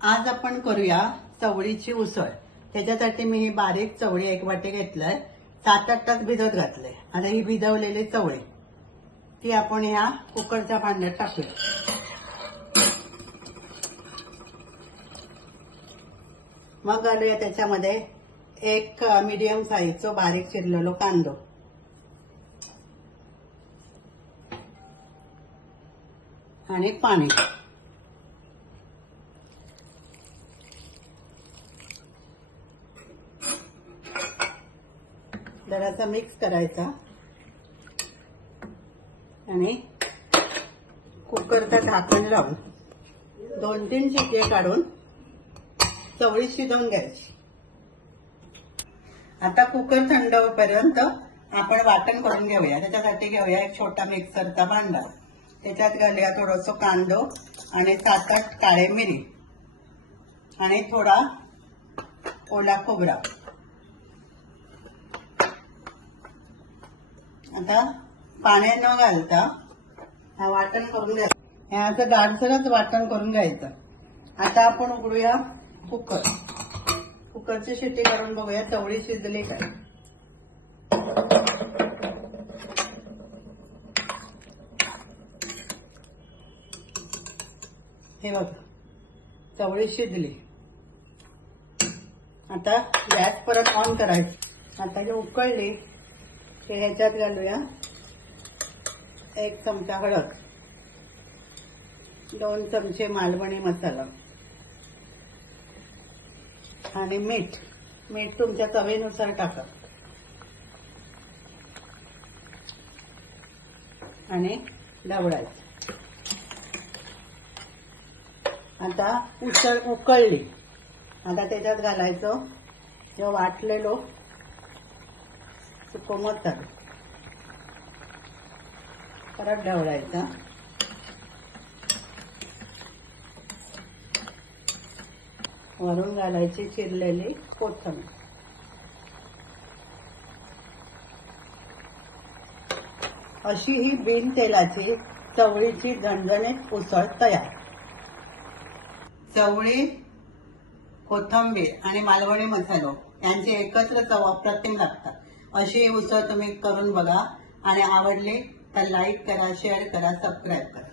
आज आपण करूया चवळीची उसळ। त्याच्यासाठी मी ही बारीक चवळी एक वाटी घेतलंय, 7-8 तास भिजत घातले। आता ही भिजवलेली चवळी ती आपण ह्या कुकरच्या भांड्यात टाकूया। मग घालूया त्याच्यामध्ये एक मीडियम साईजचा बारीक चिरलेलो कांदो आणि पाणी। जरासा मिक्स करायचा आणि कुकरचं झाकण लावून 2-3 शिट्टे काढून चवळी शिजवून घ्यायची। आता कुकर थंड होईपर्यंत आपण वाटण करून घेऊया। त्याच्यासाठी घेऊया एक छोटा मिक्सरचा भांडा, त्याच्यात घालूया थोडंसं कांदो आणि 7-8 काळे मिरी आणि थोडा ओला खोबरा। आता पाणी न घालता हा वाटण करून घ्यायचं। हे असं दाटसरच वाटण करून घ्यायचं। आता आपण उघडूया कुकर, कुकरची शिट्टी करून बघूया चवळी शिजली काय। हे बघा चवळी शिजली। आता गॅस परत ऑन करायचा। आता जी उकळली ते ह्याच्यात घालूया 1 चमचा हळद, 2 चमचे मालवणी मसाला आणि मीठ। मीठ तुमच्या चवीनुसार टाका आणि ढवळायचं। आता उसळ उकळली, आता त्याच्यात घालायचं जो वाटलेलो सुको मसाला, परत ढवळायचा। वरून घालायची चिरलेली कोथिंबीर। अशी ही बिन तेलाची चवळीची झणझणीत उसळ तयार। चवळी, कोथिंबीर आणि मालवणी मसालो यांचे एकत्र चव अप्रतिम लागतात। अशी ही उसळ तुम्ही करून बघा आणि आवडली तर लाईक करा, शेअर करा, सबस्क्राईब करा।